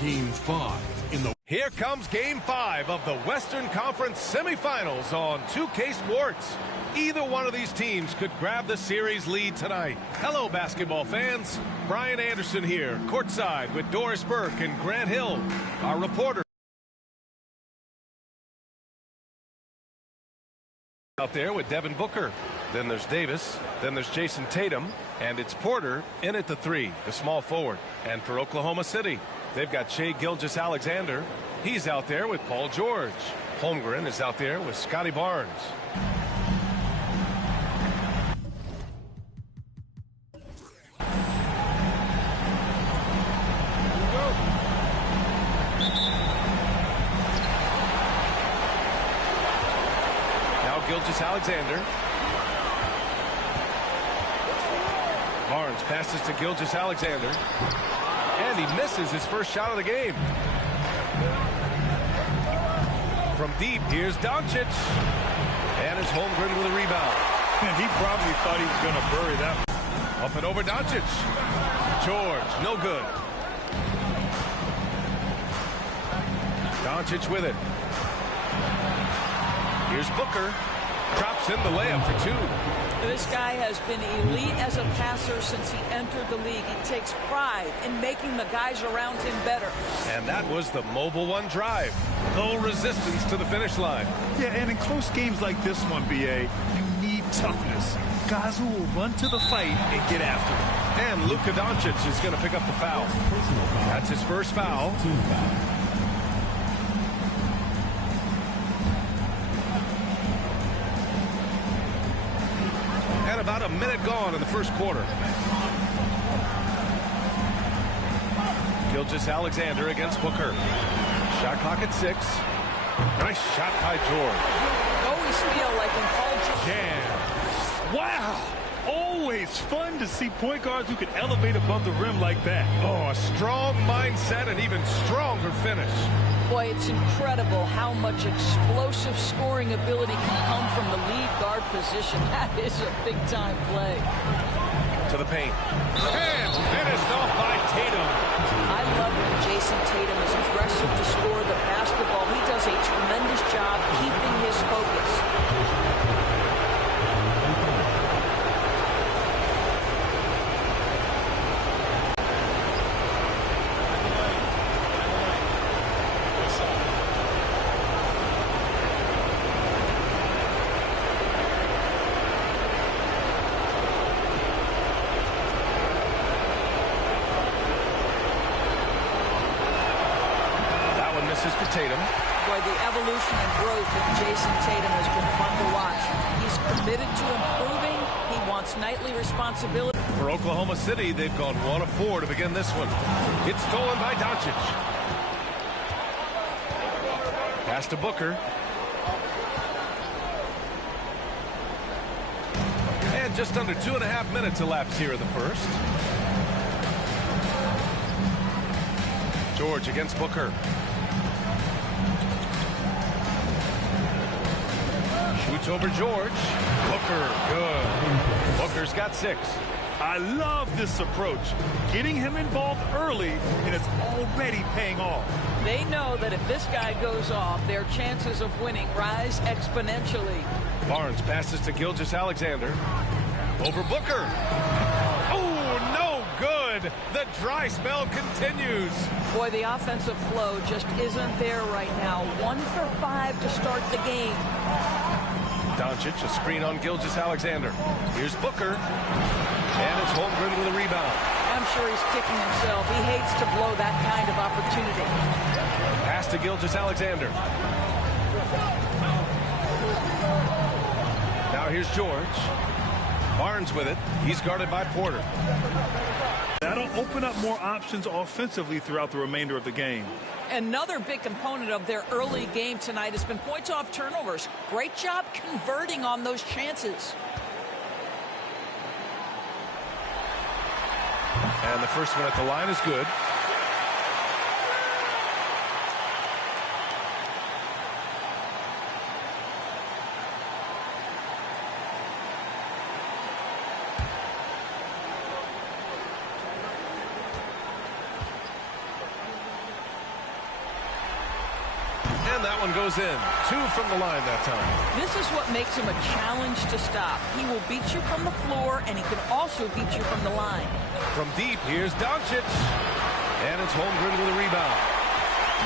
Game 5 in the... Here comes Game 5 of the Western Conference semifinals on 2K Sports. Either one of these teams could grab the series lead tonight. Hello, basketball fans. Brian Anderson here, courtside with Doris Burke and Grant Hill, our reporter. Out there with Devin Booker. Then there's Davis. Then there's Jason Tatum. And it's Porter in at the 3, the small forward. And for Oklahoma City, they've got Shai Gilgeous-Alexander. He's out there with Paul George. Holmgren is out there with Scotty Barnes. Gilgeous-Alexander. Barnes passes to Gilgeous-Alexander. And he misses his first shot of the game. From deep, here's Doncic. And it's Holmgren with a rebound. And he probably thought he was going to bury that one. Up and over Doncic. George, no good. Doncic with it. Here's Booker. Drops in the layup for 2. This guy has been elite as a passer since he entered the league. He takes pride in making the guys around him better. And that was the Mobile One drive. No resistance to the finish line. Yeah, and in close games like this one, BA, you need toughness. Guys who will run to the fight and get after it. And Luka Doncic is going to pick up the foul. That's his first foul. About a minute gone in the first quarter. Gilgeous-Alexander against Booker. Shot clock at 6. Nice shot by George. Always feel like when Paul George. Jam. Wow. Always fun to see point guards who can elevate above the rim like that. Oh, a strong mindset and even stronger finish. Boy, it's incredible how much explosive scoring ability can come from the lead guard position. That is a big-time play. To the paint. And finished off by Tatum. I love when Jason Tatum is aggressive to score the basketball. He does a tremendous job keeping his focus. Tatum. Boy, the evolution and growth of Jason Tatum has been fun to watch. He's committed to improving. He wants nightly responsibility. For Oklahoma City, they've gone 1 of 4 to begin this one. It's stolen by Doncic. Pass to Booker. And just under 2.5 minutes elapsed here in the first. George against Booker. Shoots over George. Booker, good. Booker's got 6. I love this approach. Getting him involved early, and it's already paying off. They know that if this guy goes off, their chances of winning rise exponentially. Barnes passes to Gilgeous-Alexander. Over Booker. Oh, no good. The dry spell continues. Boy, the offensive flow just isn't there right now. 1 for 5 to start the game. Doncic, a screen on Gilgeous-Alexander. Here's Booker. And it's Holmgren with a rebound. I'm sure he's kicking himself. He hates to blow that kind of opportunity. Pass to Gilgeous-Alexander. Now here's George. Barnes with it. He's guarded by Porter. That'll open up more options offensively throughout the remainder of the game. Another big component of their early game tonight has been points off turnovers. Great job converting on those chances. And the first one at the line is good. And that one goes in. 2 from the line that time. This is what makes him a challenge to stop. He will beat you from the floor, and he can also beat you from the line. From deep, here's Doncic. And it's Holmgren with a rebound.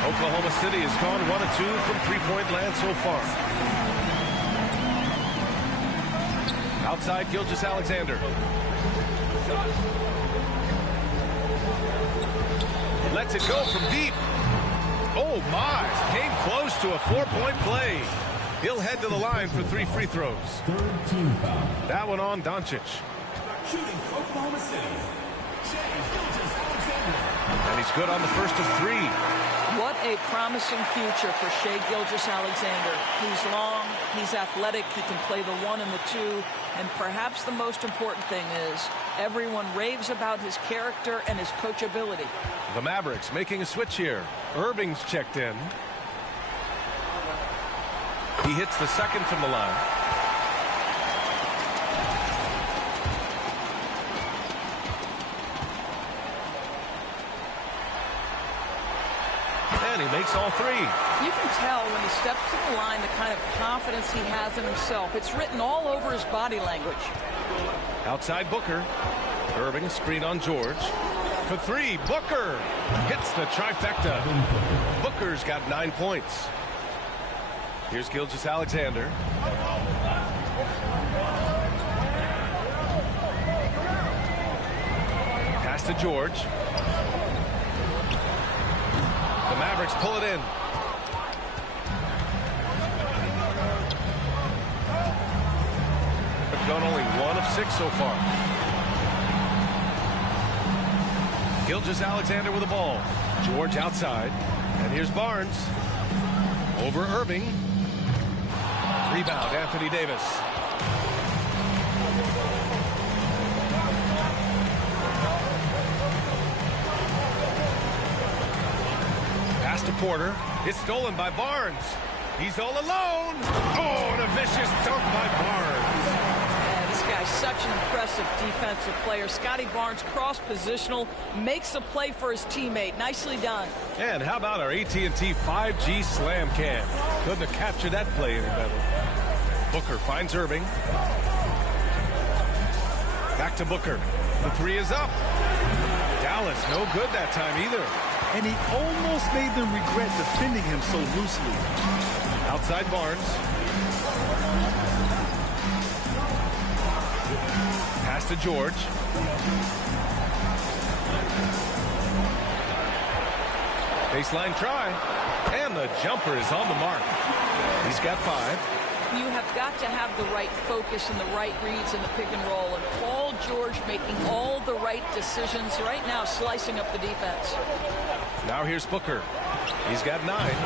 Oklahoma City has gone 1 of 2 from three-point land so far. Outside, Gilgeous-Alexander. Lets it go from deep. Oh, my. Came close to a 4-point play. He'll head to the line for 3 free throws. That one on Doncic. Shooting Oklahoma City. And he's good on the first of 3. What a promising future for Shai Gilgeous-Alexander. He's long, he's athletic, he can play the 1 and the 2, and perhaps the most important thing is everyone raves about his character and his coachability. The Mavericks making a switch here. Irving's checked in. He hits the second from the line. And he makes all 3. You can tell when he steps to the line the kind of confidence he has in himself. It's written all over his body language. Outside Booker. Irving, screen on George. For 3, Booker hits the trifecta. Booker's got 9 points. Here's Gilgeous-Alexander. Pass to George. The Mavericks pull it in. They've gone only 1 of 6 so far. Gilgeous-Alexander with the ball. George outside. And here's Barnes. Over Irving. Rebound, Anthony Davis. Pass to Porter. It's stolen by Barnes. He's all alone. Oh, and a vicious dunk by Barnes. Yeah, this guy's such an impressive defensive player. Scotty Barnes, cross-positional, makes a play for his teammate. Nicely done. And how about our AT&T 5G slam cam? Couldn't have captured that play any better. Booker finds Irving. Back to Booker. The 3 is up. Dallas, no good that time either. And he almost made them regret defending him so loosely. Outside Barnes. Pass to George. Baseline try. And the jumper is on the mark. He's got 5. You have got to have the right focus and the right reads in the pick and roll. And Paul George making all the right decisions right now, slicing up the defense. Now here's Booker. He's got 9.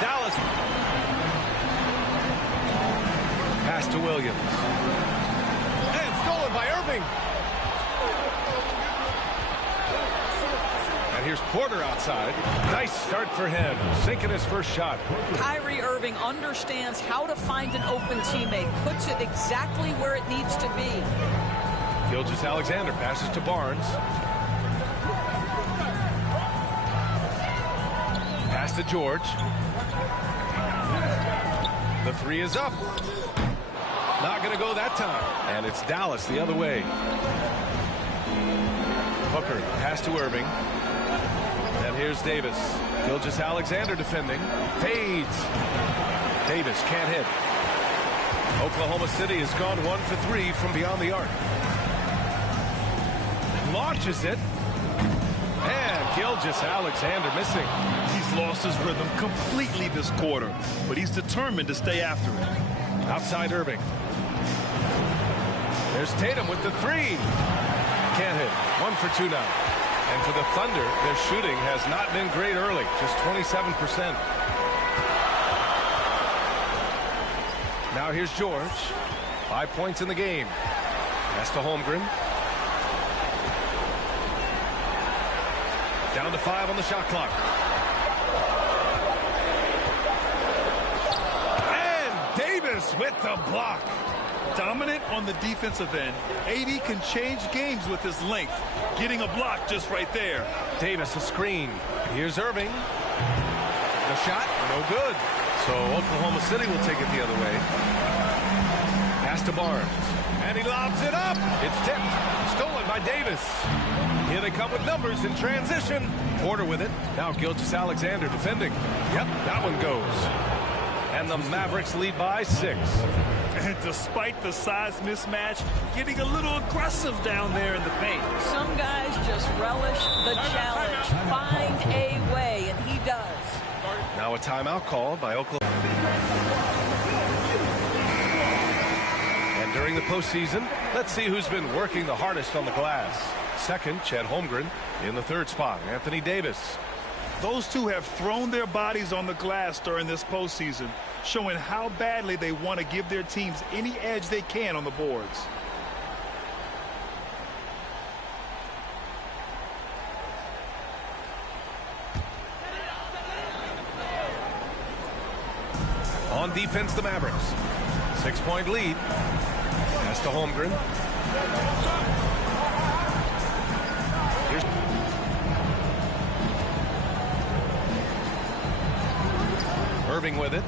Dallas. Pass to Williams. And stolen by Irving. And here's Porter outside. Nice start for him. Sinking his first shot. Kyrie Irving understands how to find an open teammate. Puts it exactly where it needs to be. Gilgeous-Alexander passes to Barnes. Pass to George. The 3 is up. Not going to go that time. And it's Dallas the other way. Booker, pass to Irving. And here's Davis. Gilgeous-Alexander defending. Fades. Davis can't hit. Oklahoma City has gone 1 for 3 from beyond the arc. Launches it. And Gilgeous-Alexander missing. He's lost his rhythm completely this quarter, but he's determined to stay after it. Outside Irving. There's Tatum with the 3. Can't hit. 1 for 2 now. And for the Thunder, their shooting has not been great early. Just 27%. Now here's George. 5 points in the game. Pass to Holmgren. Down to 5 on the shot clock. And Davis with the block. Dominant on the defensive end. AD can change games with his length. Getting a block just right there. Davis a screen. Here's Irving. The shot, no good. So Oklahoma City will take it the other way. Pass to Barnes. And he lobs it up. It's tipped. Stolen by Davis. Here they come with numbers in transition. Porter with it. Now Gilgeous-Alexander defending. Yep, that one goes. And the Mavericks lead by 6. And despite the size mismatch, getting a little aggressive down there in the paint. Some guys just relish the challenge. Find a way, and he does. Now a timeout called by Oklahoma. And during the postseason, let's see who's been working the hardest on the glass. Second, Chet Holmgren. In the third spot, Anthony Davis. Those two have thrown their bodies on the glass during this postseason, showing how badly they want to give their teams any edge they can on the boards. On defense, the Mavericks. 6-point lead. Pass to Holmgren. Here's Irving with it.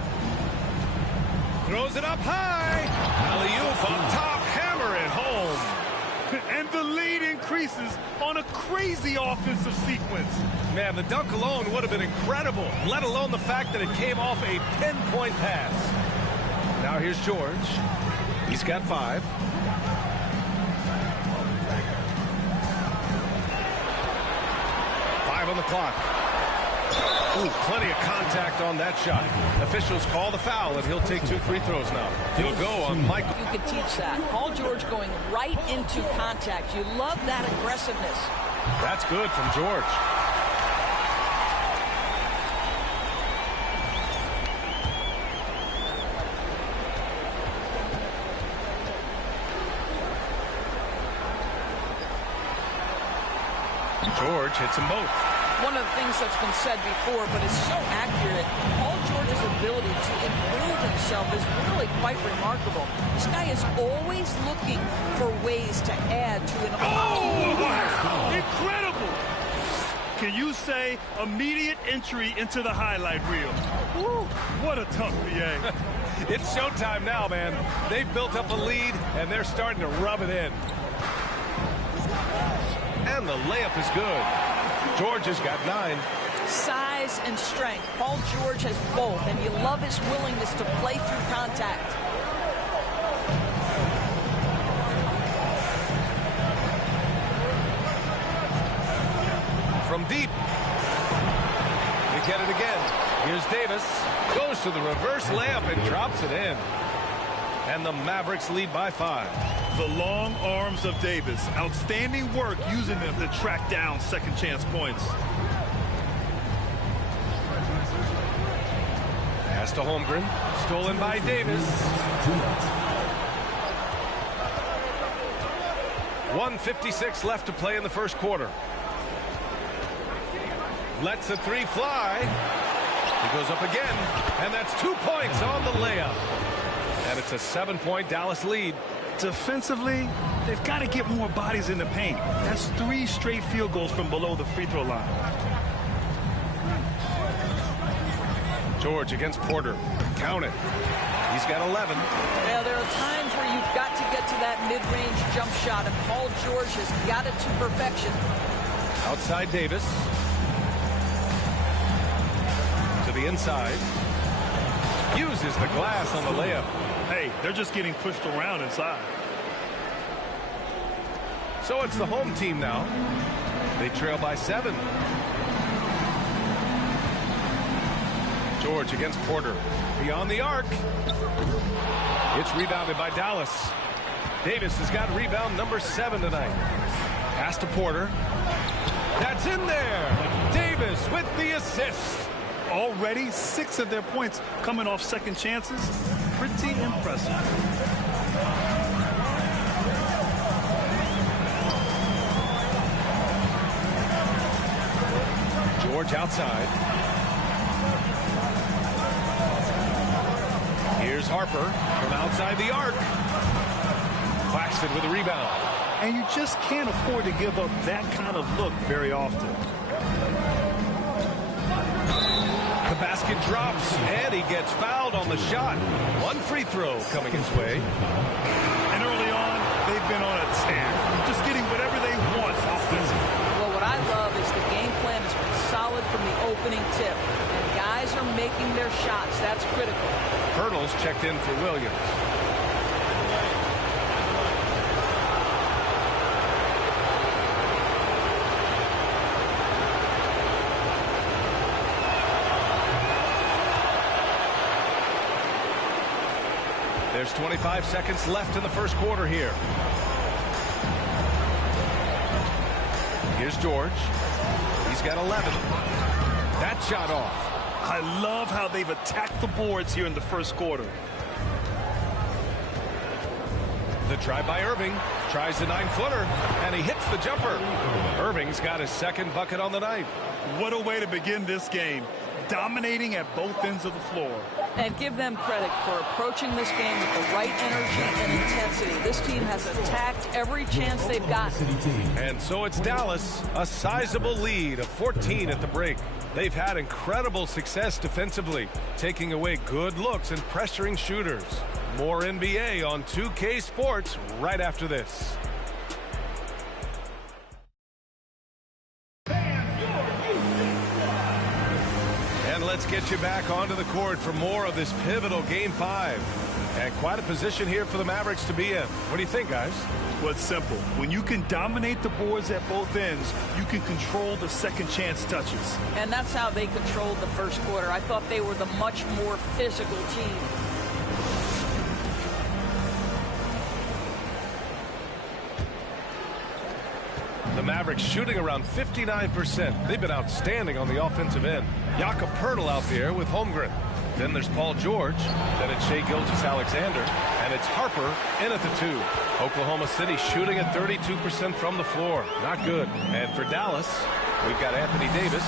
Throws it up high. Alley-oop on top. Hammer it home. And the lead increases on a crazy offensive sequence. Man, the dunk alone would have been incredible, let alone the fact that it came off a 10-point pass. Now here's George. He's got 5. On the clock. Ooh, plenty of contact on that shot. Officials call the foul, and he'll take 2 free throws now. He'll go on Michael. You can teach that. Paul George going right into contact. You love that aggressiveness. That's good from George. George hits them both. One of the things that's been said before, but it's so accurate, Paul George's ability to improve himself is really quite remarkable. This guy is always looking for ways to add to an... Oh, wow. Incredible! Can you say immediate entry into the highlight reel? Woo, what a tough BA. It's showtime now, man. They've built up a lead, and they're starting to rub it in. And the layup is good. George has got 9. Size and strength. Paul George has both, and you love his willingness to play through contact. From deep. They get it again. Here's Davis. Goes to the reverse layup and drops it in. And the Mavericks lead by 5. The long arms of Davis. Outstanding work using them to track down second chance points. Pass to Holmgren. Stolen by Davis. 1:56 left to play in the first quarter. Lets a 3 fly. He goes up again. And that's 2 points on the layup. And it's a 7-point Dallas lead. Defensively, they've got to get more bodies in the paint. That's 3 straight field goals from below the free throw line. George against Porter. Count it. He's got 11. Yeah, there are times where you've got to get to that mid-range jump shot, and Paul George has got it to perfection. Outside Davis. To the inside. Uses the glass on the layup. Hey, they're just getting pushed around inside. So it's the home team now. They trail by 7. George against Porter. Beyond the arc. It's rebounded by Dallas. Davis has got rebound number 7 tonight. Pass to Porter. That's in there. Davis with the assist. Already 6 of their points coming off second chances. Pretty impressive. George outside. Here's Harper from outside the arc. Claxton with a rebound. And you just can't afford to give up that kind of look very often. basket drops, and he gets fouled on the shot. One free throw coming his way. And early on, they've been on a tear, just getting whatever they want offensively. Well, what I love is the game plan has been solid from the opening tip. And guys are making their shots. That's critical. Hurdles checked in for Williams. There's 25 seconds left in the first quarter here. Here's George. He's got 11. That shot off. I love how they've attacked the boards here in the first quarter. The try by Irving. Tries the 9-footer, and he hits the jumper. Irving's got his second bucket on the night. What a way to begin this game. Dominating at both ends of the floor. And give them credit for approaching this game with the right energy and intensity. This team has attacked every chance they've gotten. And so it's Dallas, a sizable lead of 14 at the break. They've had incredible success defensively, taking away good looks and pressuring shooters. More NBA on 2K Sports right after this. Let's get you back onto the court for more of this pivotal Game 5. And quite a position here for the Mavericks to be in. What do you think, guys? Well, it's simple. When you can dominate the boards at both ends, you can control the second chance touches. And that's how they controlled the first quarter. I thought they were the much more physical team. The Mavericks shooting around 59%. They've been outstanding on the offensive end. Jakob Poeltl out there with Holmgren. Then there's Paul George. Then it's Shai Gilgeous-Alexander. And it's Harper in at the 2. Oklahoma City shooting at 32% from the floor. Not good. And for Dallas, we've got Anthony Davis.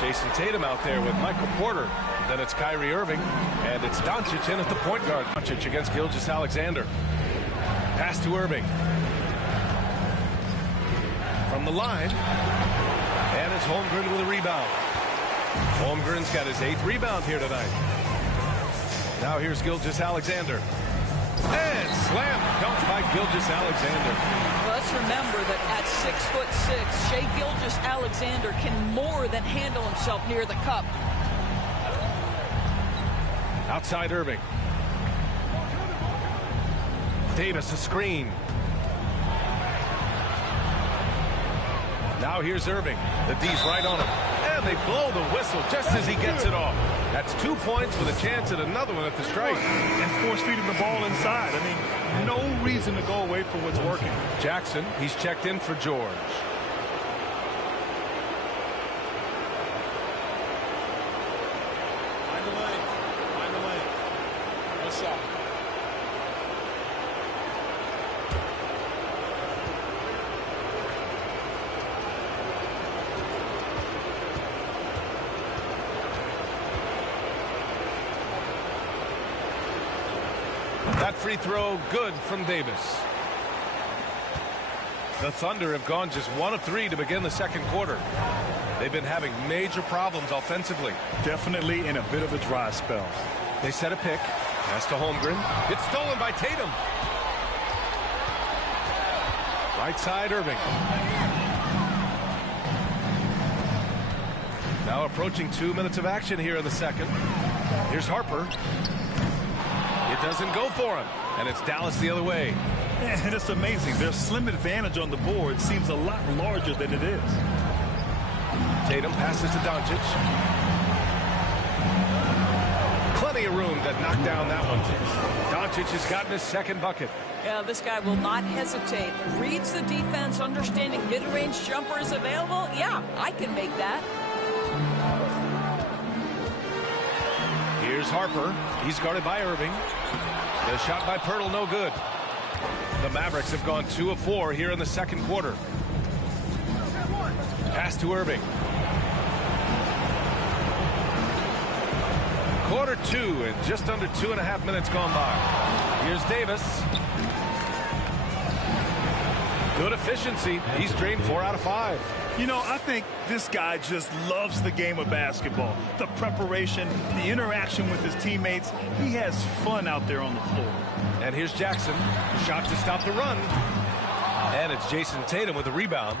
Jason Tatum out there with Michael Porter. Then it's Kyrie Irving. And it's Doncic in at the point guard. Doncic against Gilgeous-Alexander. Pass to Irving. From the line, and it's Holmgren with a rebound. Holmgren's got his 8th rebound here tonight. Now here's Gilgeous-Alexander. And slam dunk by Gilgeous-Alexander. Well, let's remember that at 6'6", Shai Gilgeous-Alexander can more than handle himself near the cup. Outside Irving. Davis a screen. Now here's Irving. The D's right on him. And they blow the whistle just as he gets it off. That's 2 points with a chance at another one at the strike. And force feeding the ball inside. I mean, no reason to go away from what's working. Jackson, he's checked in for George. Find the lane. Find the lane. What's up? That free throw good from Davis. The Thunder have gone just 1 of 3 to begin the second quarter. They've been having major problems offensively. Definitely in a bit of a dry spell. They set a pick. Pass to Holmgren. It's stolen by Tatum. Right side Irving. Now approaching 2 minutes of action here in the second. Here's Harper. It doesn't go for him, and it's Dallas the other way. And it's amazing. Their slim advantage on the board seems a lot larger than it is. Tatum passes to Doncic. Plenty of room to knock down that one. Doncic has gotten his second bucket. Yeah, this guy will not hesitate. Reads the defense, understanding mid-range jumper is available. Yeah, I can make that. Here's Harper. He's guarded by Irving. The shot by Poeltl, no good. The Mavericks have gone 2 of 4 here in the second quarter. Pass to Irving. Quarter 2 and just under 2.5 minutes gone by. Here's Davis. Good efficiency. He's drained 4 out of 5. You know, I think this guy just loves the game of basketball. The preparation, the interaction with his teammates. He has fun out there on the floor. And here's Jackson. Shot to stop the run. And it's Jason Tatum with the rebound.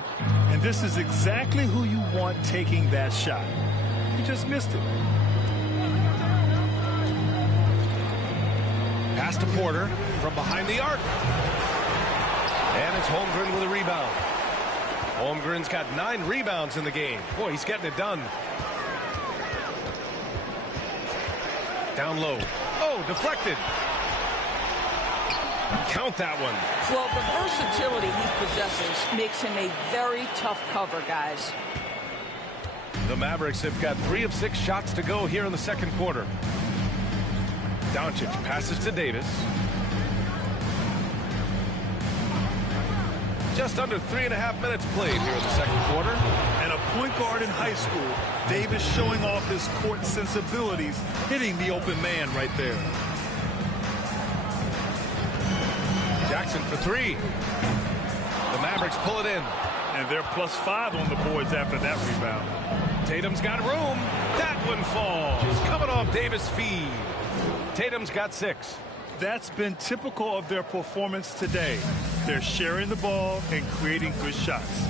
And this is exactly who you want taking that shot. He just missed it. Pass to Porter from behind the arc. And it's Holmgren with a rebound. Holmgren's got 9 rebounds in the game. Boy, he's getting it done. Down low. Oh, deflected. Count that one. Well, the versatility he possesses makes him a very tough cover, guys. The Mavericks have got 3 of 6 shots to go here in the second quarter. Doncic passes to Davis. Just under 3.5 minutes played here in the second quarter. And a point guard in high school, Davis showing off his court sensibilities, hitting the open man right there. Jackson for 3. The Mavericks pull it in. And they're +5 on the boards after that rebound. Tatum's got room. That one falls. Coming off Davis' feed. Tatum's got 6. That's been typical of their performance today. They're sharing the ball and creating good shots.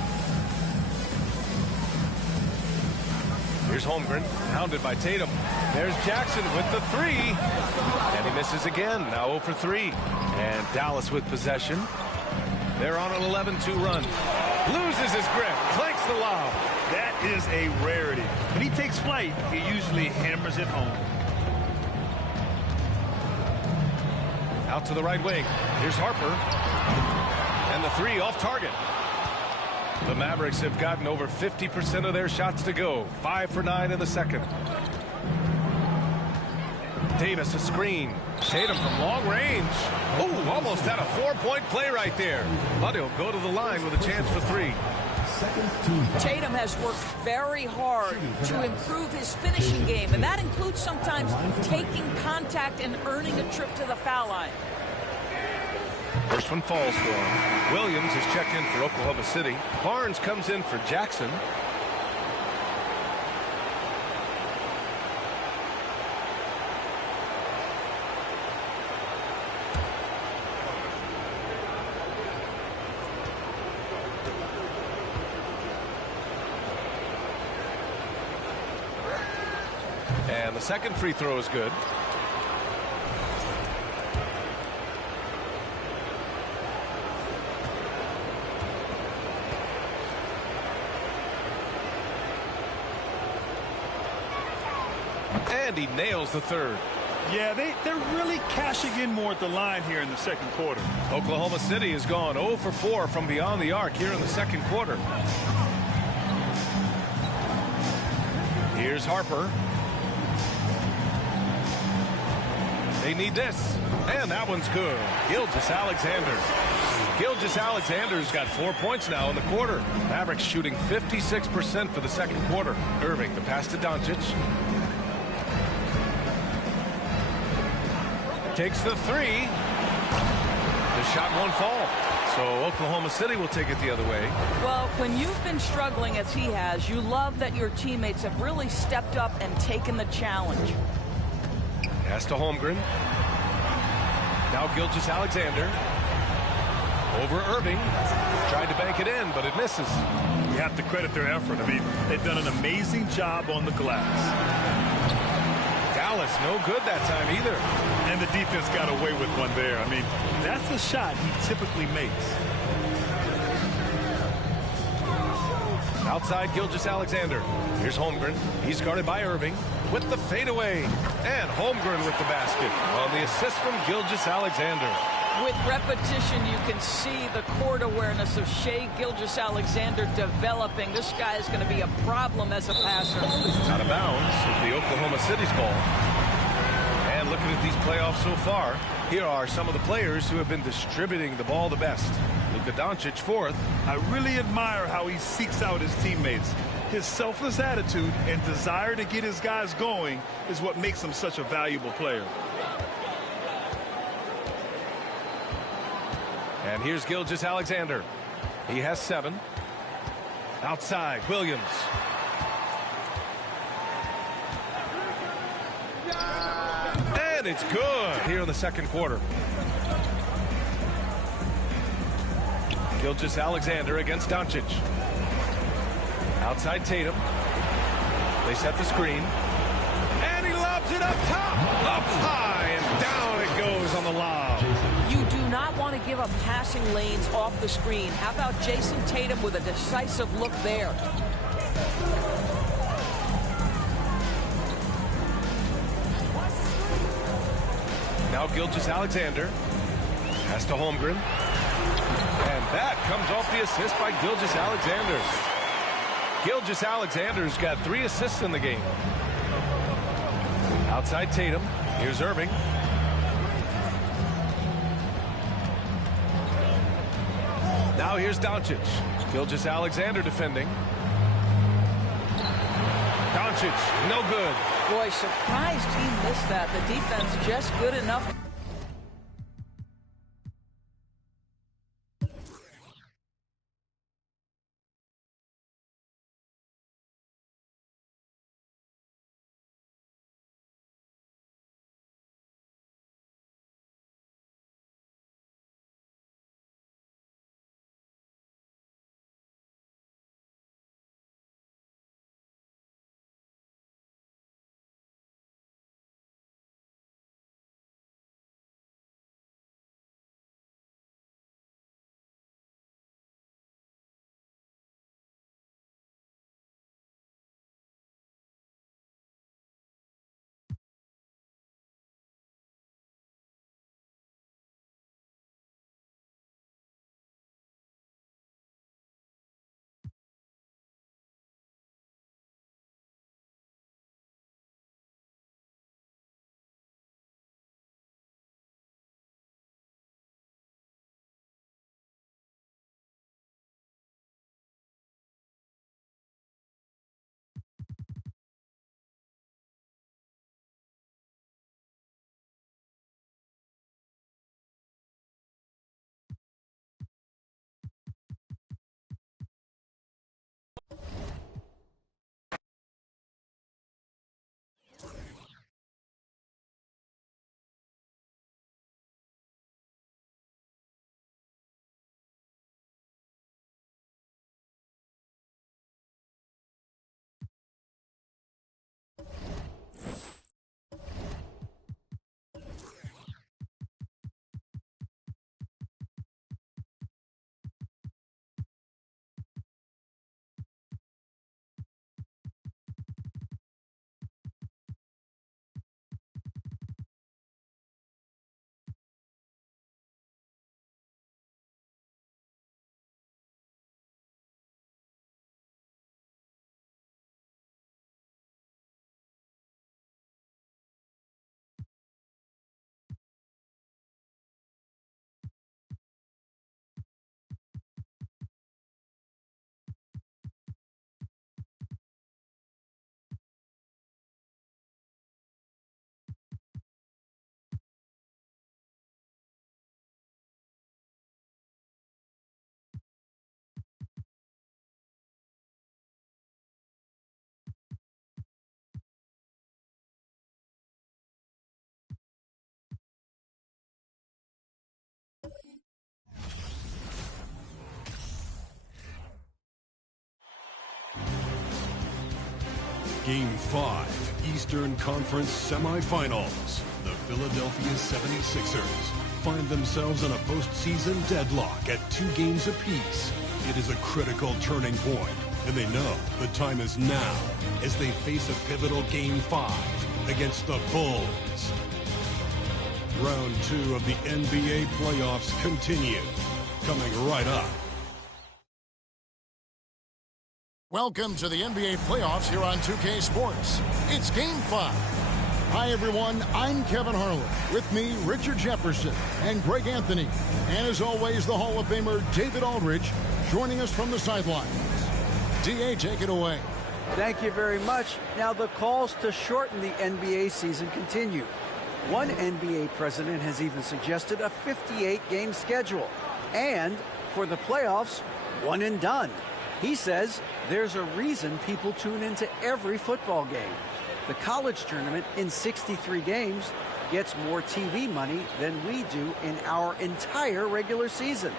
Here's Holmgren, hounded by Tatum. There's Jackson with the 3. And he misses again, now 0 for 3. And Dallas with possession. They're on an 11-2 run. Loses his grip, clanks the lob. That is a rarity. When he takes flight, he usually hammers it home. Out to the right wing. Here's Harper. And the 3 off target. The Mavericks have gotten over 50% of their shots to go. 5 for 9 in the second. Davis a screen. Tatum from long range. Oh, almost had a 4-point play right there. But he'll go to the line with a chance for 3. Tatum has worked very hard to improve his finishing game, and that includes sometimes taking contact and earning a trip to the foul line. First one falls for him. Williams is checked in for Oklahoma City. Barnes comes in for Jackson. And the second free throw is good. And he nails the third. Yeah, they're really cashing in more at the line here in the second quarter. Oklahoma City has gone 0 for 4 from beyond the arc here in the second quarter. Here's Harper. They need this. And that one's good. Gilgeous-Alexander. Gilgeous-Alexander's got 4 points now in the quarter. Mavericks shooting 56% for the second quarter. Irving, the pass to Doncic. Takes the 3. The shot won't fall. So Oklahoma City will take it the other way. Well, when you've been struggling as he has, you love that your teammates have really stepped up and taken the challenge. Pass to Holmgren. Now Gilgeous-Alexander. Over Irving. Tried to bank it in, but it misses. You have to credit their effort. I mean, they've done an amazing job on the glass. Dallas, no good that time either. And the defense got away with one there. I mean, that's the shot he typically makes. Outside Gilgeous-Alexander. Here's Holmgren. He's guarded by Irving with the fadeaway. And Holmgren with the basket on the assist from Gilgeous-Alexander. With repetition, you can see the court awareness of Shai Gilgeous-Alexander developing. This guy is going to be a problem as a passer. Out of bounds, the Oklahoma City's ball. And looking at these playoffs so far, here are some of the players who have been distributing the ball the best. Luka Doncic, 4th. I really admire how he seeks out his teammates. His selfless attitude and desire to get his guys going is what makes him such a valuable player. And here's Gilgeous-Alexander. He has 7. Outside, Williams. And it's good here in the second quarter. Gilgeous-Alexander against Doncic. Outside Tatum. They set the screen. And he lobs it up top. Up high and down it goes on the lob. You do not want to give up passing lanes off the screen. How about Jason Tatum with a decisive look there? Now Gilgeous-Alexander. Pass to Holmgren. And that comes off the assist by Gilgeous-Alexander. Gilgeous-Alexander's got 3 assists in the game. Outside Tatum. Here's Irving. Now here's Doncic. Gilgeous-Alexander defending. Doncic, no good. Boy, surprised he missed that. The defense just good enough. Game 5, Eastern Conference Semifinals. The Philadelphia 76ers find themselves in a postseason deadlock at 2 games apiece. It is a critical turning point, and they know the time is now as they face a pivotal Game 5 against the Bulls. Round 2 of the NBA playoffs continue. Coming right up. Welcome to the NBA playoffs here on 2K Sports. It's Game 5. Hi, everyone. I'm Kevin Harlan. With me, Richard Jefferson and Greg Anthony. And as always, the Hall of Famer David Aldridge joining us from the sidelines. DA, take it away. Thank you very much. Now, the calls to shorten the NBA season continue. One NBA president has even suggested a 58-game schedule. And for the playoffs, one and done. He says there's a reason people tune into every football game. The college tournament in 63 games gets more TV money than we do in our entire regular season.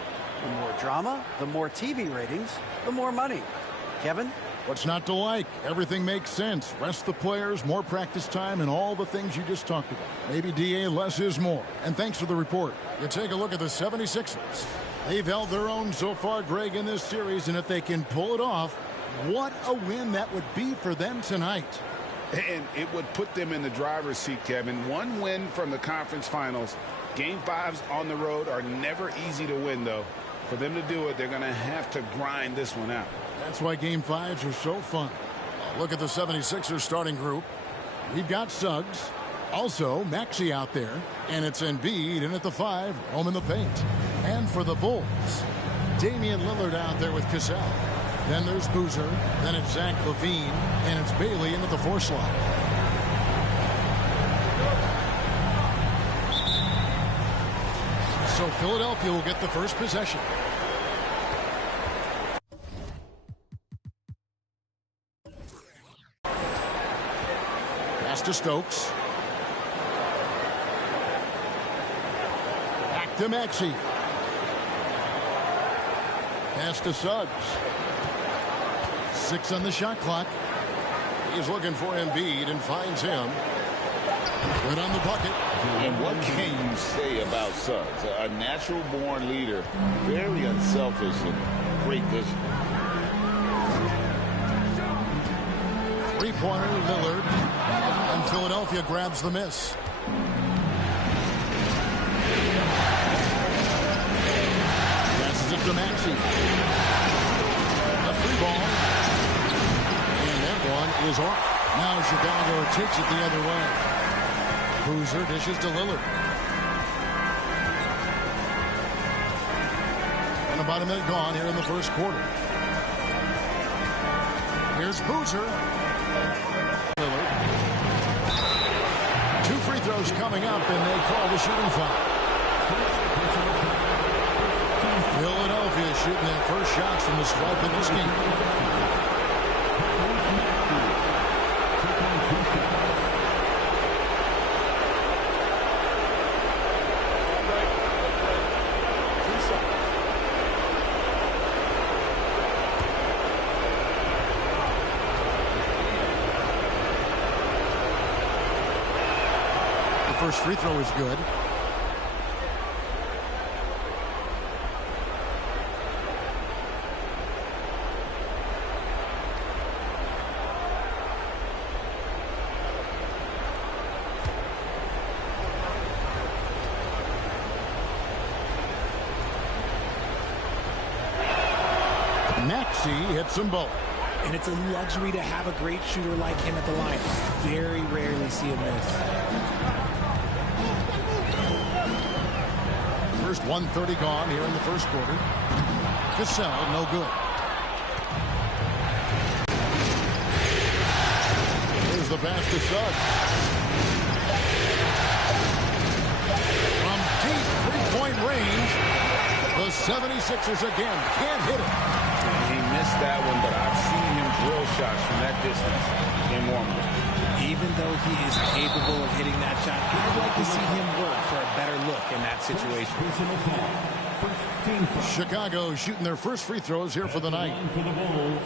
The more drama, the more TV ratings, the more money. Kevin? What's not to like? Everything makes sense. Rest the players, more practice time, and all the things you just talked about. Maybe, DA, less is more. And thanks for the report. You take a look at the 76ers. They've held their own so far, Greg, in this series, and if they can pull it off, what a win that would be for them tonight. And it would put them in the driver's seat, Kevin. One win from the conference finals. Game 5s on the road are never easy to win, though. For them to do it, they're going to have to grind this one out. That's why Game 5s are so fun. Look at the 76ers starting group. We've got Suggs. Also, Maxey out there. And it's Embiid in at the 5, home in the paint. And for the Bulls, Damian Lillard out there with Cassell. Then there's Boozer. Then it's Zach LaVine. And it's Bailey in at the 4 slot. So Philadelphia will get the first possession. Pass to Stokes. Back to Maxey. Pass to Suggs. 6 on the shot clock. He's looking for Embiid and finds him. Good on the bucket. And what can you say about Suggs? A natural-born leader, very unselfish and great vision. Three-pointer, Lillard. And Philadelphia grabs the miss. Passes it to Maxey. A free ball. And that one is off. Now Chicago takes it the other way. Boozer dishes to Lillard. And about a minute gone here in the first quarter. Here's Boozer. Lillard. 2 free throws coming up, and they call the shooting foul. Philadelphia shooting their first shots from the stripe in this game. First free throw is good. Maxey hits them both. And it's a luxury to have a great shooter like him at the line. Very rarely see him miss. First 1:30 gone here in the first quarter. Cassell, no good. Here's the pass to Suggs. From deep three-point range, the 76ers again can't hit it. He missed that one, but I've seen him drill shots from that distance in warm-up. Even though he is capable of hitting that shot, I'd like to see him work for a better look in that situation. Chicago shooting their first free throws here for the night. For the Bulls,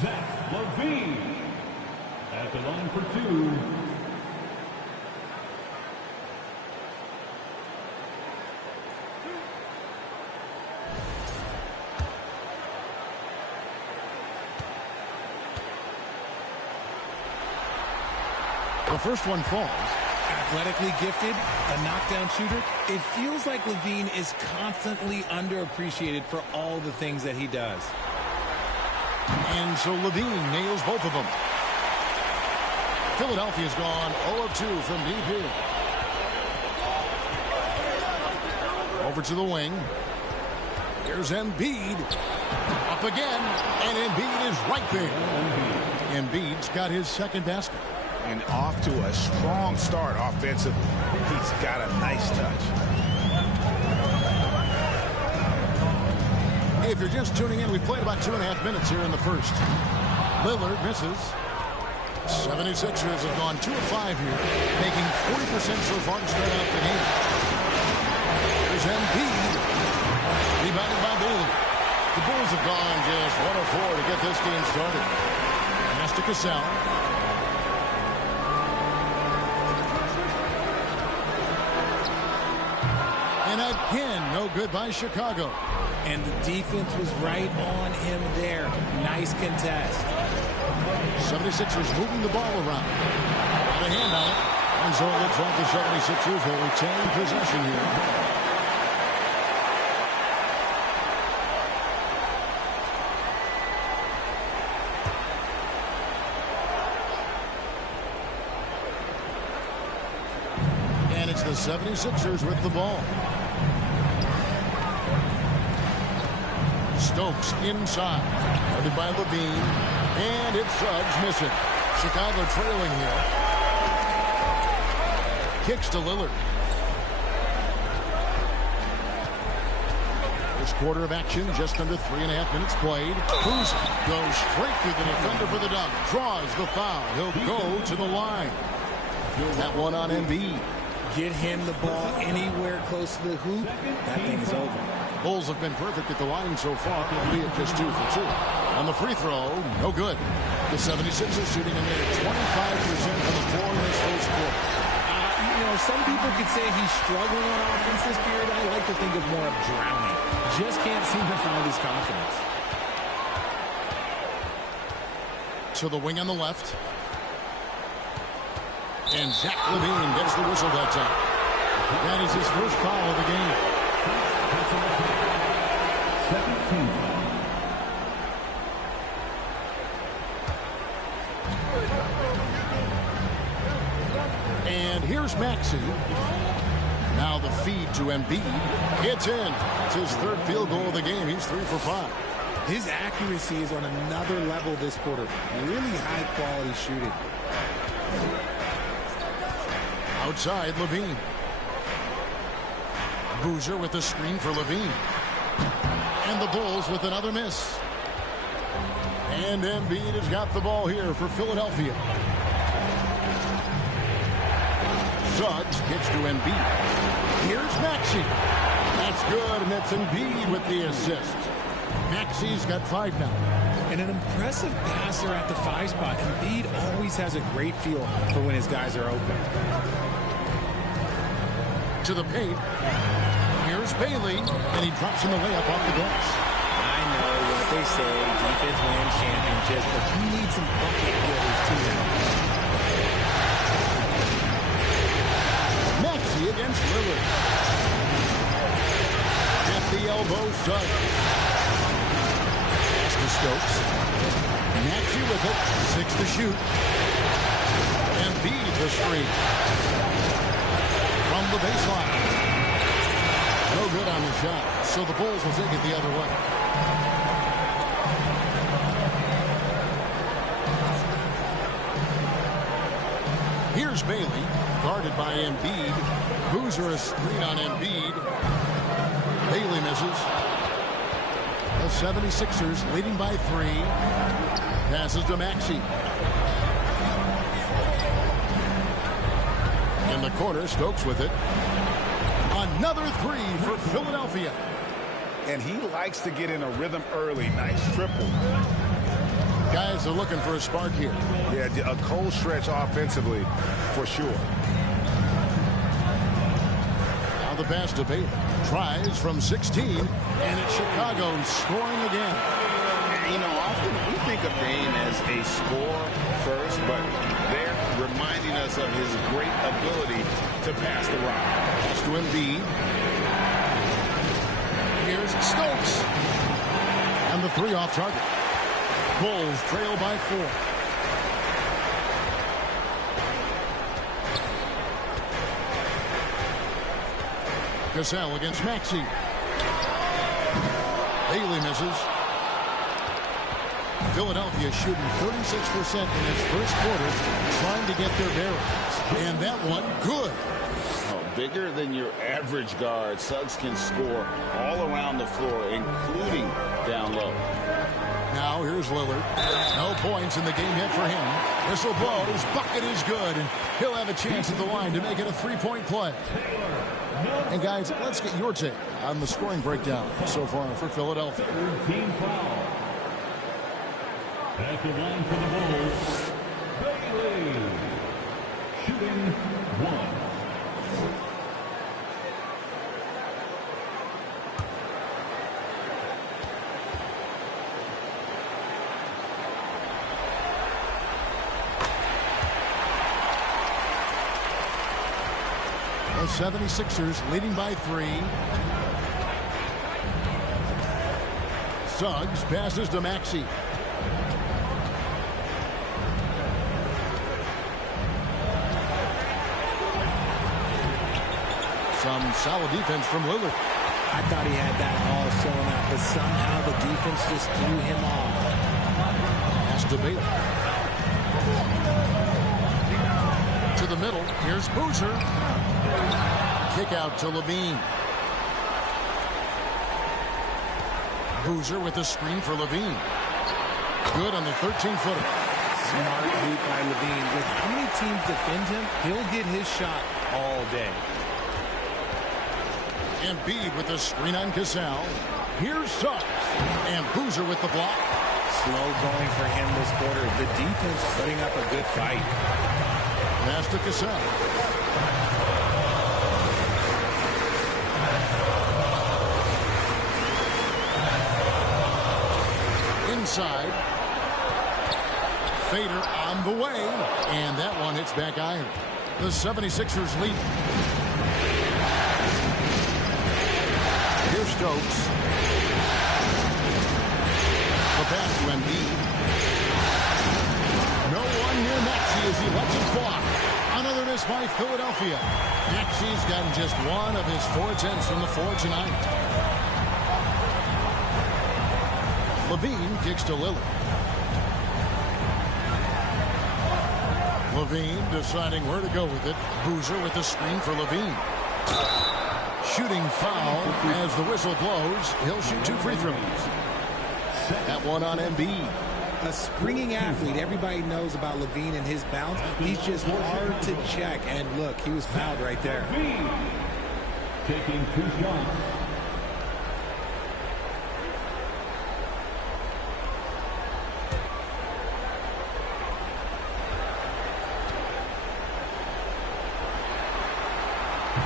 Zach LaVine at the line for 2. The first one falls. Athletically gifted, a knockdown shooter. It feels like LaVine is constantly underappreciated for all the things that he does. And so LaVine nails both of them. Philadelphia's gone 0 of 2 from deep here. Over to the wing. Here's Embiid. Up again, and Embiid is right there. Embiid's got his second basket. And off to a strong start offensively. He's got a nice touch. If you're just tuning in, we've played about 2.5 minutes here in the first. Lillard misses. 76ers have gone 2 of 5 here, making 40% so far to start out the game. There's Embiid. Rebounded by Bailey. The Bulls have gone just 1 of 4 to get this game started. Pass to Cassell. And again, no good by Chicago. And the defense was right on him there. Nice contest. 76ers moving the ball around. Got a hand on it. And so it looks like the 76ers will retain possession here. And it's the 76ers with the ball. Stokes inside. Guarded by Levine. And it's Suggs missing. Chicago trailing here. Kicks to Lillard. First quarter of action, just under 3.5 minutes played. Cruz goes straight through the defender for the dunk. Draws the foul. He'll go to the line. That one on Embiid. Get him the ball anywhere close to the hoop. That thing is over. Bulls have been perfect at the line so far, albeit just 2 for 2. On the free throw, no good. The 76ers shooting a mere 25% from the floor in this first quarter. You know, some people could say he's struggling on offense this period. I like to think of more of drowning. Just can't seem to find his confidence. To the wing on the left. And Zach Levine gets the whistle that time. That is his first foul of the game. 17. And here's Maxey. Now the feed to Embiid. It's in. It's his third field goal of the game. He's 3 for 5. His accuracy is on another level this quarter. Really high quality shooting. Outside, Levine. Boozer with the screen for Levine. And the Bulls with another miss. And Embiid has got the ball here for Philadelphia. Suggs gets to Embiid. Here's Maxey. That's good, and that's Embiid with the assist. Maxey's got 5 now. And an impressive passer at the 5 spot. Embiid always has a great feel for when his guys are open. To the paint. Here's Bailey, and he drops in the layup off the glass. I know what they say, defense wins championships, but you need some bucket getters too now. Maxey against Lillard. At the elbow, Suggs. Pass to Stokes. Maxey with it, 6 to shoot. Embiid the screen. From the baseline. No good on the shot, so the Bulls will take it the other way. Here's Bailey, guarded by Embiid. Boozer a screen on Embiid. Bailey misses. The 76ers leading by 3. Passes to Maxey. In the corner, Stokes with it. Another 3 for Philadelphia. And he likes to get in a rhythm early. Nice triple. Guys are looking for a spark here. Yeah, a cold stretch offensively for sure. Now the pass to Bailey. Tries from 16, and it's Chicago scoring again. You know, often we think of Dame as a scorer first, but they're reminding us of his great ability to pass the rock. Pass to Embiid. Here's Stokes. And the 3 off target. Bulls trail by 4. Cassell against Maxey. Bailey misses. Philadelphia shooting 36% in its first quarter, trying to get their bearings. And that one, good. bigger than your average guard, Suggs can score all around the floor, including down low. Now here's Lillard. No points in the game yet for him. Whistle blows. Bucket is good. And he'll have a chance at the line to make it a three-point play. And guys, let's get your take on the scoring breakdown so far for Philadelphia. Team foul. At the line for the Bulls, Bailey. Shooting 1. The 76ers leading by 3. Suggs passes to Maxey. Some solid defense from Lillard. I thought he had that all sewn out, but somehow the defense just threw him off. Pass to Bailey. To the middle. Here's Boozer. Kick out to Levine. Boozer with the screen for Levine. Good on the 13-footer. Smart move by Levine. With how many teams defend him, he'll get his shot all day. Embiid with the screen on Cassell. Here's Suggs. And Boozer with the block. Slow going for him this quarter. The defense putting up a good fight. Pass to Cassell. Inside. Fader on the way. And that one hits back iron. The 76ers lead. Here's Stokes. The pass to Embiid. No one near Maxey as he lets it fly. Another miss by Philadelphia. Maxey's gotten just one of his 4 attempts from the floor tonight. Levine kicks to Lillard. Levine deciding where to go with it. Boozer with the screen for Levine. Shooting foul as the whistle blows. He'll shoot 2 free throws. That one on Embiid. A springing athlete. Everybody knows about Levine and his bounce. He's just hard to check. And look, he was fouled right there. Taking 2 shots.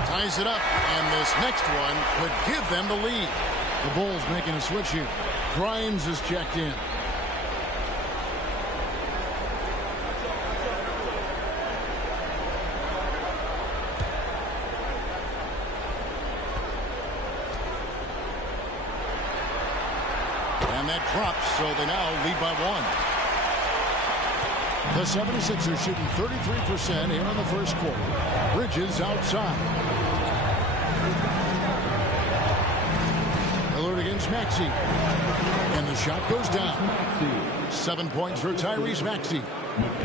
Ties it up, and this next one could give them the lead. The Bulls making a switch here. Grimes is checked in. And that drops, so they now lead by 1. The 76ers shooting 33% here in the first quarter. Bridges outside. Lillard against Maxey. And the shot goes down. 7 points for Tyrese Maxey.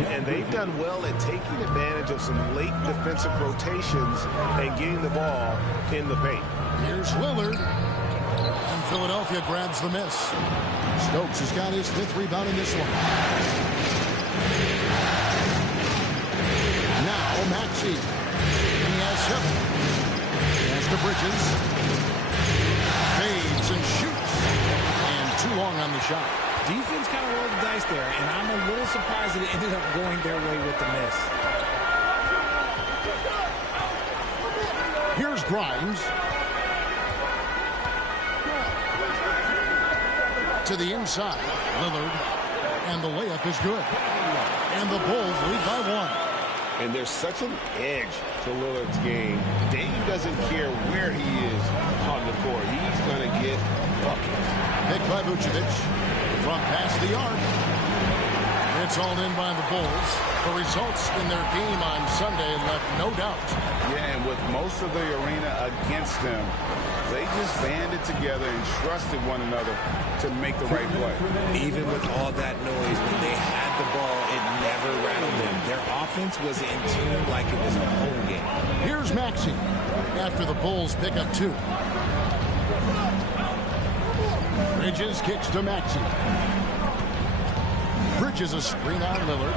And they've done well at taking advantage of some late defensive rotations and getting the ball in the paint. Here's Lillard. And Philadelphia grabs the miss. Stokes has got his 5th rebound in this one. Now Maxey. He has 7. Pass to Bridges. Fades and shoots. And too long on the shot. Defense kind of rolled the dice there, and I'm a little surprised that it ended up going their way with the miss. Here's Grimes. To the inside. Lillard. And the layup is good. And the Bulls lead by 1. And there's such an edge to Lillard's game. Dame doesn't care where he is on the court. He's going to get buckets. Picked by Vucevic. From past the arc. It's hauled in by the Bulls. The results in their game on Sunday left no doubt. Yeah, and with most of the arena against them, they just banded together and trusted one another to make the right play. Even with all that noise, when they had the ball, it never rattled them. Their offense defense was in tune like it was a home game. Here's Maxey after the Bulls pick up 2. Bridges kicks to Maxey. Bridges a screen on Lillard.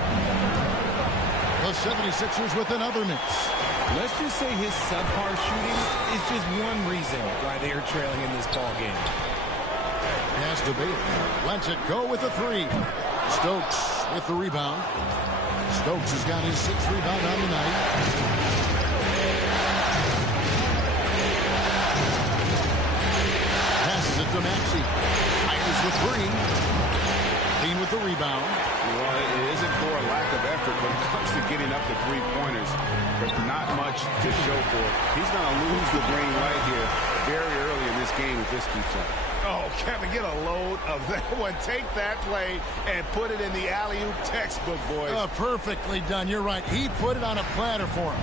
The 76ers with another miss. Let's just say his subpar shooting is just one reason why they are trailing in this ball game. Pass to Bailey. Lets it go with a 3. Stokes with the rebound. Stokes has got his 6th rebound on the night. Passes it to Maxey. Fires the 3. Dean with the rebound. Well, it isn't for a lack of effort when it comes to getting up to three-pointers. There's not much to show for it. He's going to lose the green light here very early in this game if this keeps up. Oh, Kevin, get a load of that one. Take that play and put it in the alley-oop textbook, boys. Perfectly done. You're right. He put it on a platter for him.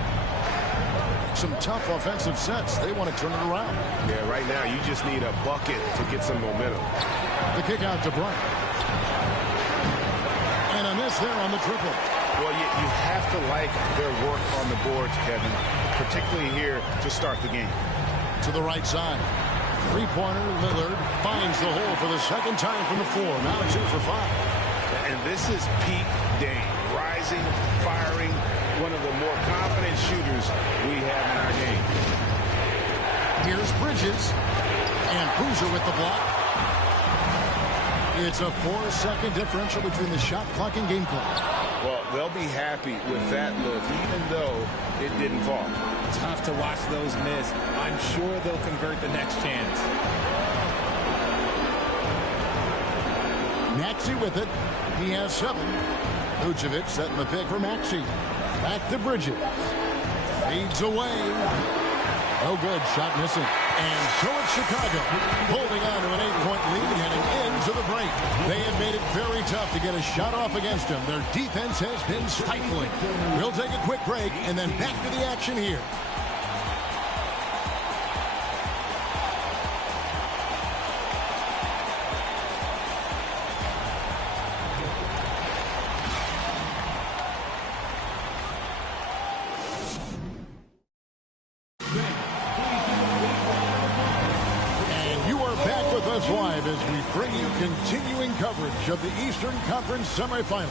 Some tough offensive sets. They want to turn it around. Yeah, right now you just need a bucket to get some momentum. The kick out to Bryant. And a miss there on the triple. Well, you have to like their work on the boards, Kevin, particularly here to start the game. To the right side. Three-pointer, Lillard finds the hole for the second time from the floor. Now 2 for 5. And this is peak Dame. Rising, firing, one of the more confident shooters we have in our game. Here's Bridges. And Boozer with the block. It's a 4-second differential between the shot clock and game clock. Well, they'll be happy with that look, even though it didn't fall. Tough to watch those miss. I'm sure they'll convert the next chance. Maxey with it. He has 7. Vucevic setting the pick for Maxey. Back to Bridges. Fades away. No good. Shot missing. And so it's Chicago holding on to an 8-point lead heading into the break. They have made it very tough to get a shot off against them. Their defense has been stifling. We'll take a quick break and then back to the action here. Live as we bring you continuing coverage of the Eastern Conference semifinals.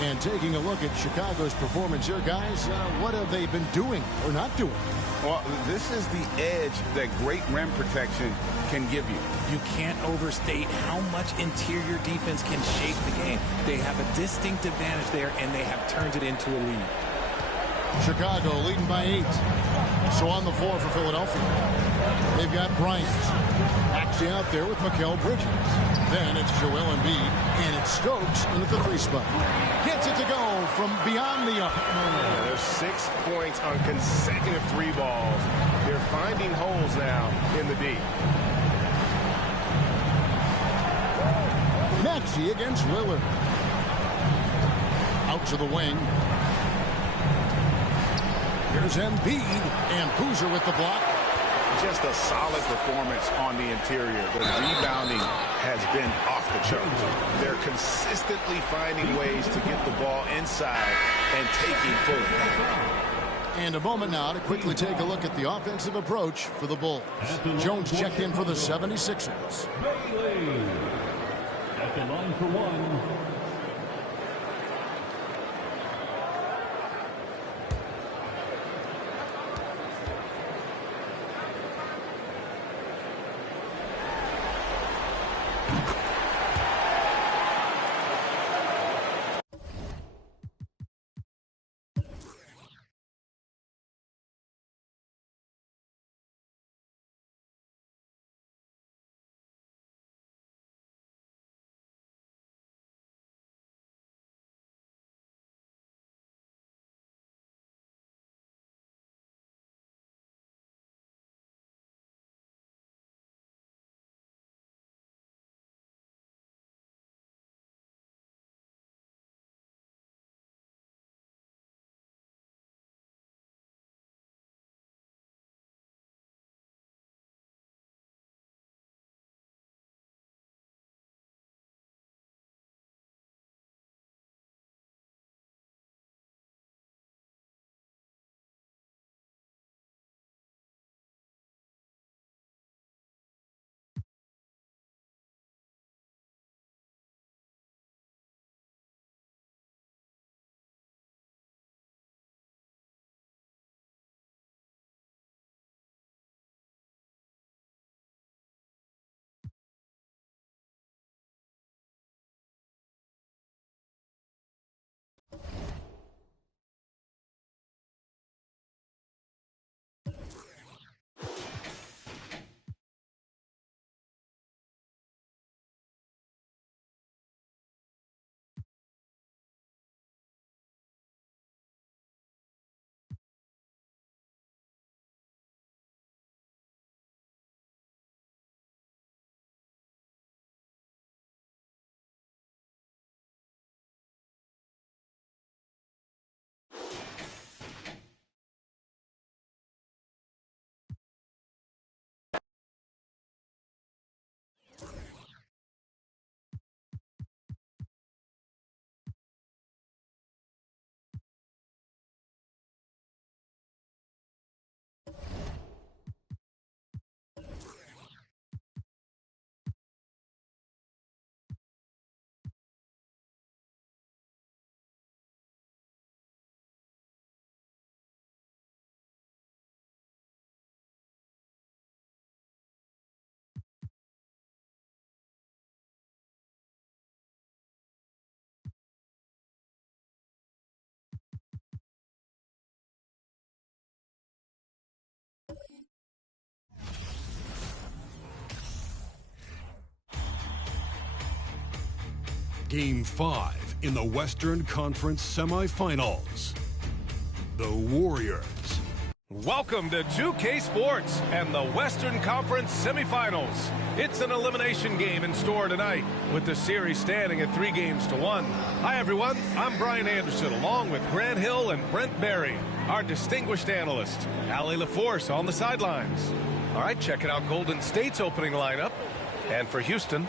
And taking a look at Chicago's performance here, guys, what have they been doing or not doing? Well, this is the edge that great rim protection can give you. You can't overstate how much interior defense can shape the game. They have a distinct advantage there, and they have turned it into a lead. Chicago leading by 8. So on the floor for Philadelphia, they've got Bryant. Maxey out there with Mikal Bridges. Then it's Joel Embiid, and it's Stokes into the 3 spot. Gets it to go from beyond the arc. There's 6 points on consecutive 3 balls. They're finding holes now in the D. Maxey against Lillard. Out to the wing. Here's Embiid, and Boozer with the block. Just a solid performance on the interior. The rebounding has been off the charts. They're consistently finding ways to get the ball inside and taking full advantage. And a moment now to quickly take a look at the offensive approach for the Bulls. Jones checked in for the 76ers. Bailey at the line for 1. Game 5 in the Western Conference semifinals. The Warriors. Welcome to 2K Sports and the Western Conference semifinals. It's an elimination game in store tonight with the series standing at 3-1. Hi, everyone. I'm Brian Anderson, along with Grant Hill and Brent Berry, our distinguished analyst, Allie LaForce on the sidelines. All right, checking out Golden State's opening lineup. And for Houston,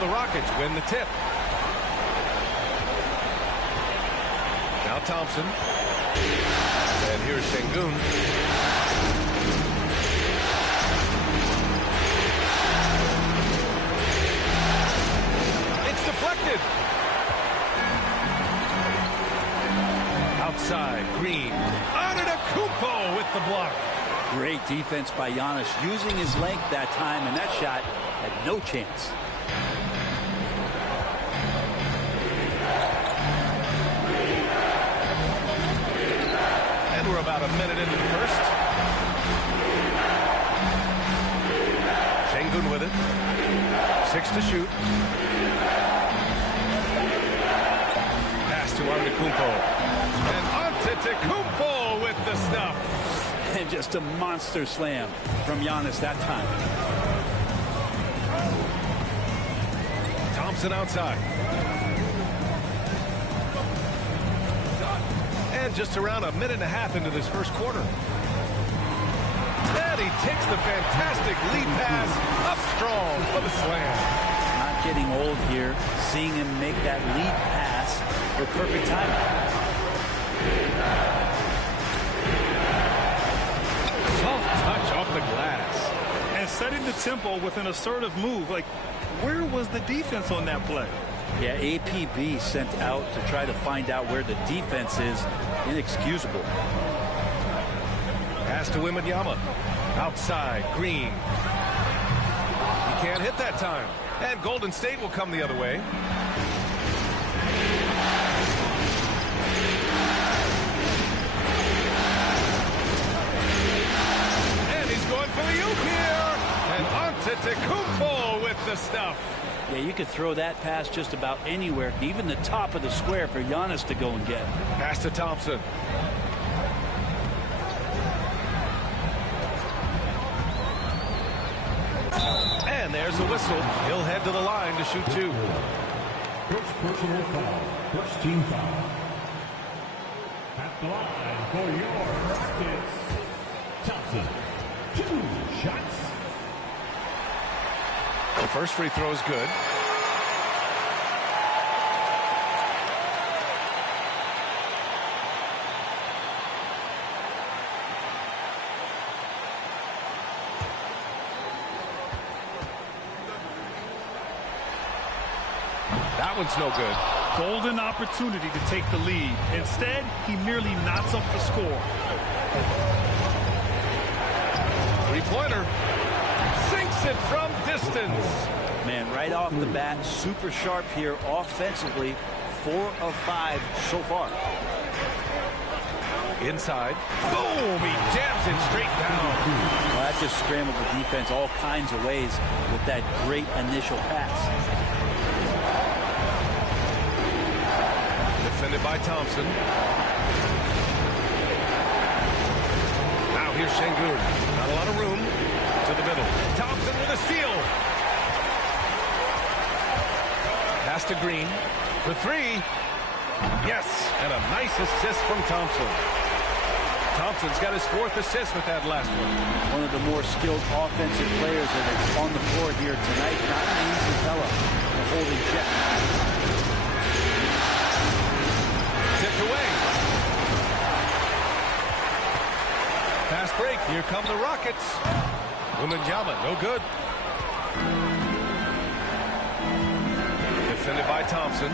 the Rockets win the tip. Now Thompson. And here's Sengun. It's deflected. Outside, Green. Antetokounmpo with the block. Great defense by Giannis, using his length that time, and that shot had no chance. We're about a minute into the first. Sengun with it. 6 to shoot. Pass to Antetokounmpo. And Antetokounmpo with the stuff. And just a monster slam from Giannis that time. Thompson outside. And just around a minute and a half into this first quarter. And he takes the fantastic lead pass up strong for the slam. Not getting old here. Seeing him make that lead pass with perfect timing. Soft touch off the glass. And setting the tempo with an assertive move. Like, where was the defense on that play? Yeah, APB sent out to try to find out where the defense is. Inexcusable. Pass to Wembanyama. Outside, Green. He can't hit that time. And Golden State will come the other way. And he's going for the oop here. And Antetokounmpo with the stuff. Yeah, you could throw that pass just about anywhere, even the top of the square for Giannis to go and get. Pass to Thompson. And there's the whistle. He'll head to the line to shoot 2. First personal foul. First team foul. At the line for your Rockets, Thompson. 2 shots. The first free throw is good. That one's no good. Golden opportunity to take the lead. Instead, he merely knots up the score. Three-pointer. Sinks it from distance. Man, right off the bat, super sharp here offensively. 4 of 5 so far. Inside. Boom! He jams it straight down. Well, that just scrambled the defense all kinds of ways with that great initial pass. Defended by Thompson. Now here's Sengun. Not a lot of room. To the middle. Thompson with a steal. Pass to Green for 3. Yes, and a nice assist from Thompson. Thompson's got his 4th assist with that last one. One of the more skilled offensive players that is on the floor here tonight. Not an easy fella to hold in check. Tipped away. Fast break. Here come the Rockets. Wembanyama, no good. Defended by Thompson.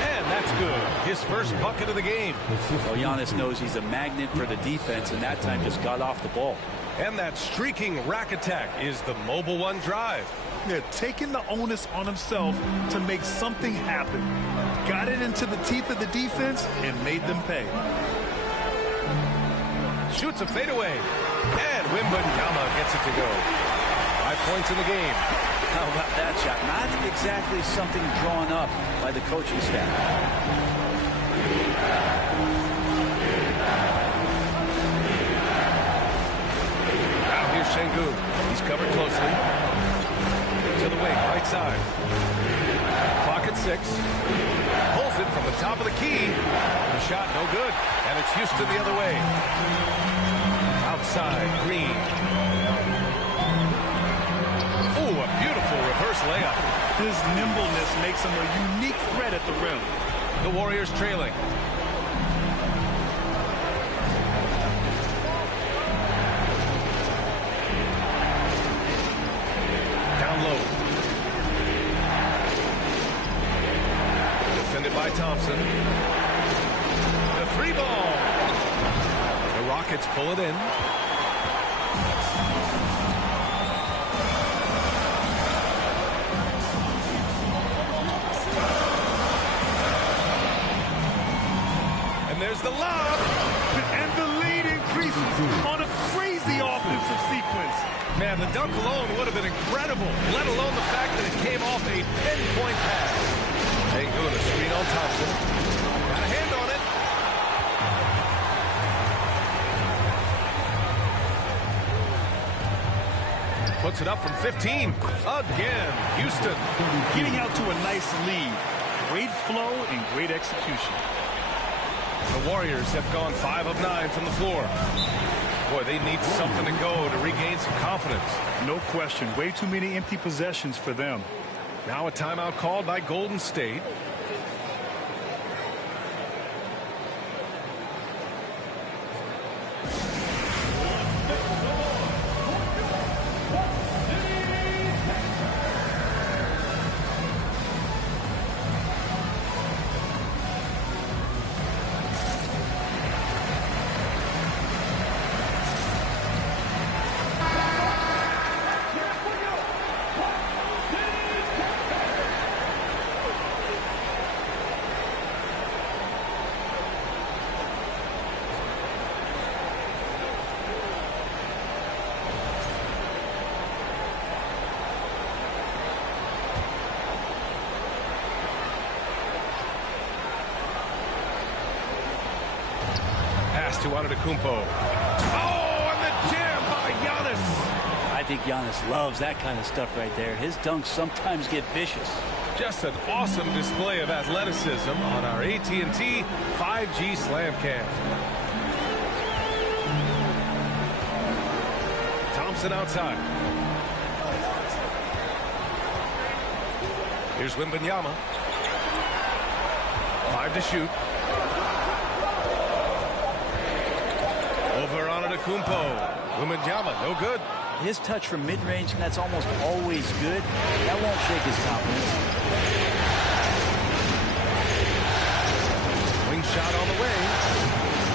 And that's good. His first bucket of the game. Well, Giannis knows he's a magnet for the defense, and that time just got off the ball. And that streaking rack attack is the Mobile One drive. They're taking the onus on himself to make something happen. Got it into the teeth of the defense and made them pay. Shoots a fadeaway. And Wembanyama gets it to go. 5 points in the game. How about that shot? Not exactly something drawn up by the coaching staff. Now here's Şengün. He's covered closely. To the wing, right side. Clock at 6. Pulls it from the top of the key. The shot no good. And it's Houston the other way. Outside, Green. Oh, a beautiful reverse layup. His nimbleness makes him a unique threat at the rim. The Warriors trailing. Down low. Defended by Thompson. The 3 ball. The Rockets pull it in. There's the lob. And the lead increases on a crazy offensive sequence. Man, the dunk alone would have been incredible, let alone the fact that it came off a pinpoint pass. Şengün a screen on Thompson. Got a hand on it. Puts it up from 15. Again, Houston. Getting out to a nice lead. Great flow and great execution. The Warriors have gone 5 of 9 from the floor. Boy, they need something to go to regain some confidence. No question. Way too many empty possessions for them. Now a timeout called by Golden State. To Antetokounmpo. Oh, and the jam by Giannis. I think Giannis loves that kind of stuff right there. His dunks sometimes get vicious. Just an awesome display of athleticism on our AT&T 5G Slam Cam. Thompson outside. Here's Wembanyama. 5 to shoot. Over Antetokounmpo. Wembanyama, no good. His touch from mid-range, and that's almost always good. That won't shake his confidence. Wing shot on the way.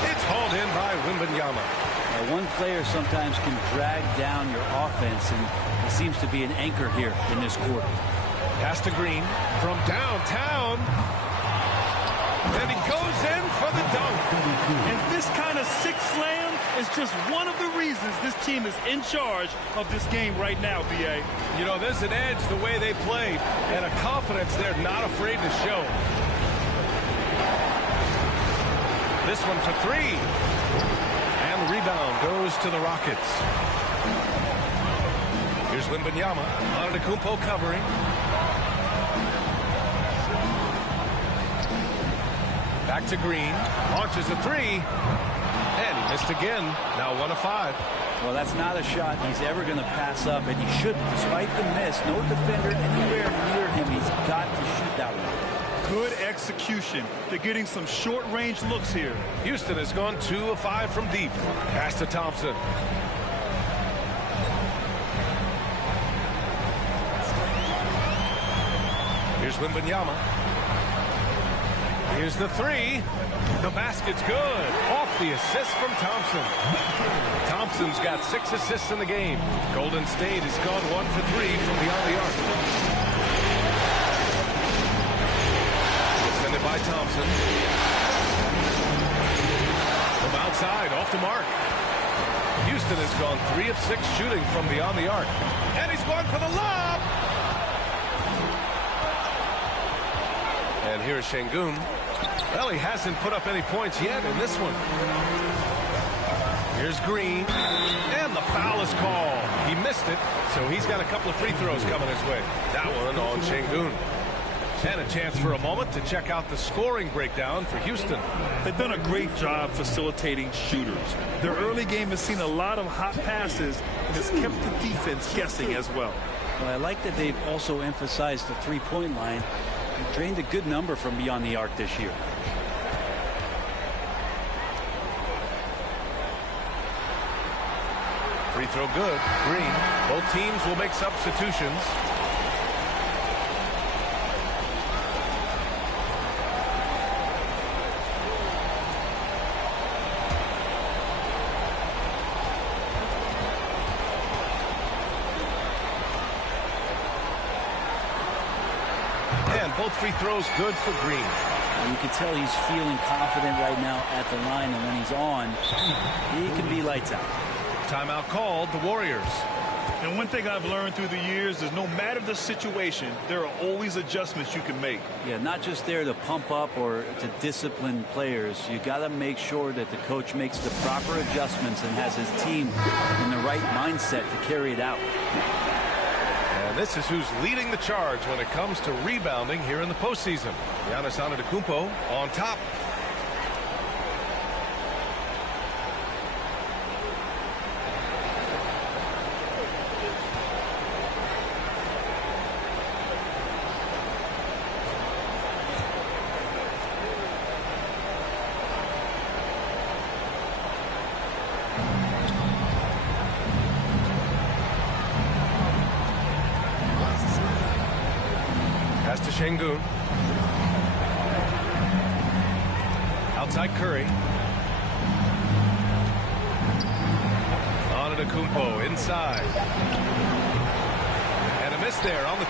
It's hauled in by Wembanyama. Now, one player sometimes can drag down your offense, and he seems to be an anchor here in this quarter. Pass to Green from downtown. And he goes in for the dunk. And this kind of sick slam is just one of the reasons this team is in charge of this game right now, B.A. You know, there's an edge the way they played and a confidence they're not afraid to show. This one for 3. And the rebound goes to the Rockets. Here's Wembanyama. Antetokounmpo covering. Back to Green. Launches a three. And he missed again. Now 1 of 5. Well, that's not a shot he's ever going to pass up, and he shouldn't. Despite the miss, no defender anywhere near him. He's got to shoot that one. Good execution. They're getting some short-range looks here. Houston has gone 2 of 5 from deep. Pass to Thompson. Here's Wembanyama. Here's the three. The basket's good. Off the assist from Thompson. Thompson's got 6 assists in the game. Golden State has gone 1 for 3 from beyond the arc. Send it by Thompson. From outside, off the mark. Houston has gone 3 of 6 shooting from beyond the arc. And he's going for the lob. And here's Şengün. Well, he hasn't put up any points yet in this one. Here's Green. And the foul is called. He missed it, so he's got a couple of free throws coming his way. That one on Şengün. And a chance for a moment to check out the scoring breakdown for Houston. They've done a great job facilitating shooters. Their early game has seen a lot of hot passes and has kept the defense guessing as well. Well, I like that they've also emphasized the three-point line. They drained a good number from beyond the arc this year. Free throw good. Green. Both teams will make substitutions. And both free throws good for Green. You can tell he's feeling confident right now at the line, and when he's on, he can be lights out. Timeout called, the Warriors. And one thing I've learned through the years is no matter the situation, there are always adjustments you can make. Yeah, not just there to pump up or to discipline players. You got to make sure that the coach makes the proper adjustments and has his team in the right mindset to carry it out. And this is who's leading the charge when it comes to rebounding here in the postseason. Giannis Antetokounmpo on top. Pass to Şengün. Outside Curry. Antetokounmpo inside. And a miss there on the